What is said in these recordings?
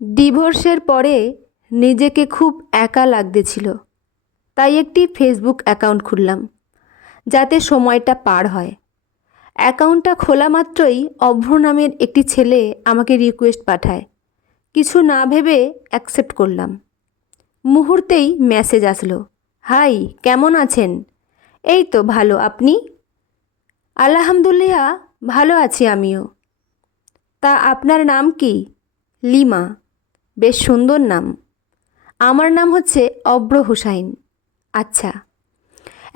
ডিভোর্সের পরে নিজেকে খুব একা লাগতেছিল, তাই একটি ফেসবুক অ্যাকাউন্ট খুললাম যাতে সময়টা পার হয়। অ্যাকাউন্টটা খোলা মাত্রই অভ্র নামের একটি ছেলে আমাকে রিকোয়েস্ট পাঠায়। কিছু না ভেবে অ্যাকসেপ্ট করলাম। মুহূর্তেই মেসেজ আসলো, হাই কেমন আছেন? এই তো ভালো, আপনি? আলহামদুলিল্লাহ ভালো আছি আমিও। তা আপনার নাম কি? লিমা, বেশ সুন্দর নাম। আমার নাম হচ্ছে অভ্র হুসাইন। আচ্ছা,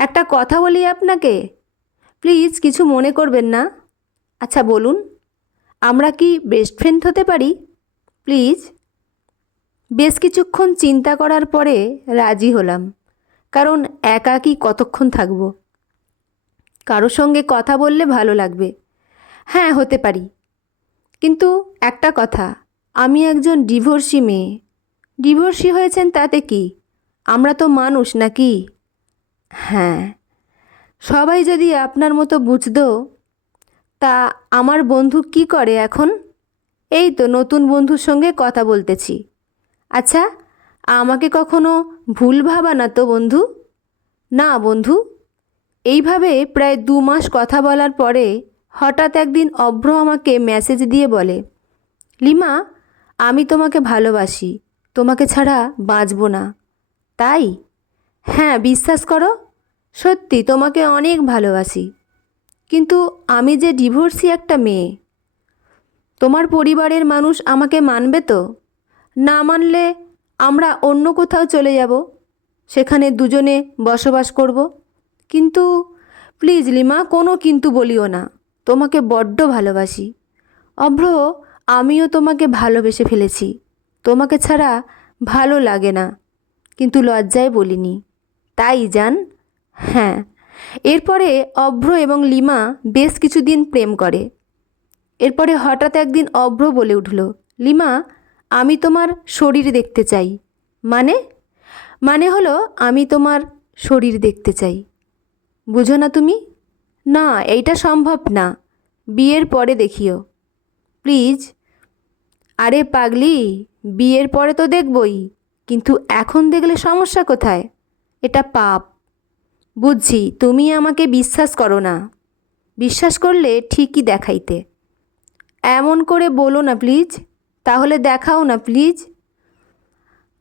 একটা কথা বলি আপনাকে, প্লিজ কিছু মনে করবেন না। আচ্ছা বলুন, আমরা কি বেস্ট ফ্রেন্ড হতে পারি প্লিজ? বেশ কিছুক্ষণ চিন্তা করার পরে রাজি হলাম, কারণ একাকী কতক্ষণ থাকব, কারো সঙ্গে কথা বললে ভালো লাগবে। হ্যাঁ হতে পারি, কিন্তু একটা কথা, আমি একজন ডিভোর্সি মেয়ে। ডিভোর্সি হয়েছেন তাতে কি, আমরা তো মানুষ নাকি? হ্যাঁ, সবাই যদি আপনার মতো বুঝতো। তা আমার বন্ধু কি করে এখন? এই তো নতুন বন্ধুর সঙ্গে কথা বলতেছি। আচ্ছা, আমাকে কখনো ভুল ভাবা না তো বন্ধু? না বন্ধু। এইভাবে প্রায় 2 মাস কথা বলার পরে হঠাৎ একদিন অভ্র আমাকে মেসেজ দিয়ে বলে, লিমা, আমি তোমাকে ভালোবাসি, তোমাকে ছাড়া বাঁচব না। তাই? হ্যাঁ বিশ্বাস করো, সত্যি তোমাকে অনেক ভালোবাসি। কিন্তু আমি যে ডিভোর্সি একটা মেয়ে, তোমার পরিবারের মানুষ আমাকে মানবে তো? না মানলে আমরা অন্য কোথাও চলে যাব, সেখানে দুজনে বসবাস করব। কিন্তু প্লিজ লিমা, কোনো কিন্তু বলিও না, তোমাকে বড্ড ভালোবাসি। অভ্র, আমিও তোমাকে ভালোবেসে ফেলেছি, তোমাকে ছাড়া ভালো লাগে না, কিন্তু লজ্জায় বলিনি, তাই জান। হ্যাঁ। এরপরে অভ্র এবং লিমা বেশ কিছুদিন প্রেম করে। এরপরে হঠাৎ একদিন অভ্র বলে উঠল, লিমা, আমি তোমার শরীর দেখতে চাই। মানে? মানে হলো আমি তোমার শরীর দেখতে চাই। বুঝো না তুমি? না, এইটা সম্ভব না, বিয়ের পরে দেখিও প্লিজ। আরে পাগলি, বিয়ের পরে তো দেখবই, কিন্তু এখন দেখলে সমস্যা কোথায়? এটা পাপ। বুঝছি তুমি আমাকে বিশ্বাস করো না, বিশ্বাস করলে ঠিকই দেখাইতে। এমন করে বলো না প্লিজ, তাহলে দেখাও না প্লিজ।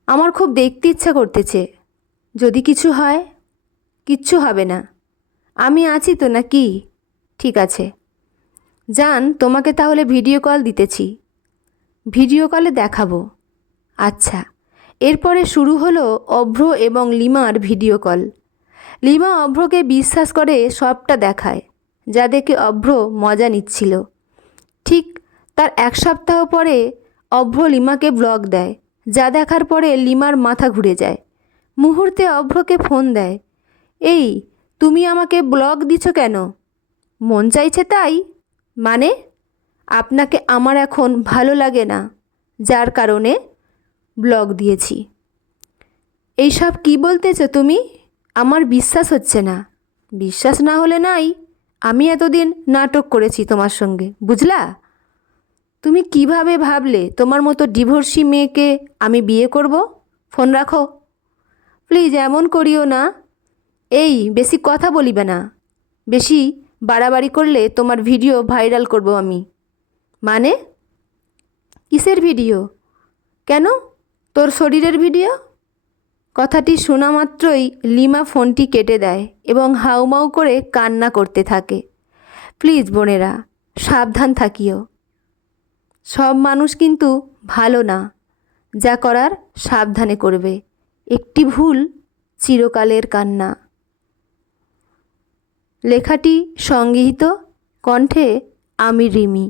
আমার খুব দেখতে ইচ্ছা করতেছে। যদি কিছু হয়? কিচ্ছু হবে না, আমি আছি তো নাকি? ঠিক আছে জান, তোমাকে তাহলে ভিডিও কল দিতেছি, ভিডিও কলে দেখাবো। আচ্ছা। এরপরে শুরু হলো অভ্র এবং লিমার ভিডিও কল। লিমা অভ্রকে বিশ্বাস করে সবটা দেখায়, যা দেখে অভ্র মজা নিচ্ছিল। ঠিক তার 1 সপ্তাহ পরে অভ্র লিমাকে ব্লগ দেয়, যা দেখার পরে লিমার মাথা ঘুরে যায়। মুহূর্তে অভ্রকে ফোন দেয়, এই তুমি আমাকে ব্লগ দিছ কেন? মন চাইছে তাই? মানে? আপনাকে আমার এখন ভালো লাগে না, যার কারণে ব্লগ দিয়েছি। এইসব কি বলতেছো তুমি? আমার বিশ্বাস হচ্ছে না। বিশ্বাস না হলে নাই, আমি এতদিন নাটক করেছি তোমার সঙ্গে, বুঝলা? তুমি কিভাবে ভাবলে তোমার মতো ডিভোর্সি মেয়েকে আমি বিয়ে করব? ফোন রাখো প্লিজ, এমন করিও না। এই বেশি কথা বলিবে না, বেশি বাড়াবাড়ি করলে তোমার ভিডিও ভাইরাল করব আমি। মানে? কিসের ভিডিও? কেন, তোর শরীরের ভিডিও? কথাটি শোনা মাত্রই লিমা ফোনটি কেটে দেয় এবং হাউমাউ করে কান্না করতে থাকে। প্লিজ বোনেরা, সাবধান থাকিও। সব মানুষ কিন্তু ভালো না, যা করার সাবধানে করবে। একটি ভুল চিরকালের কান্না। লেখাটি সংগৃহীত, কণ্ঠে আমি রিমি।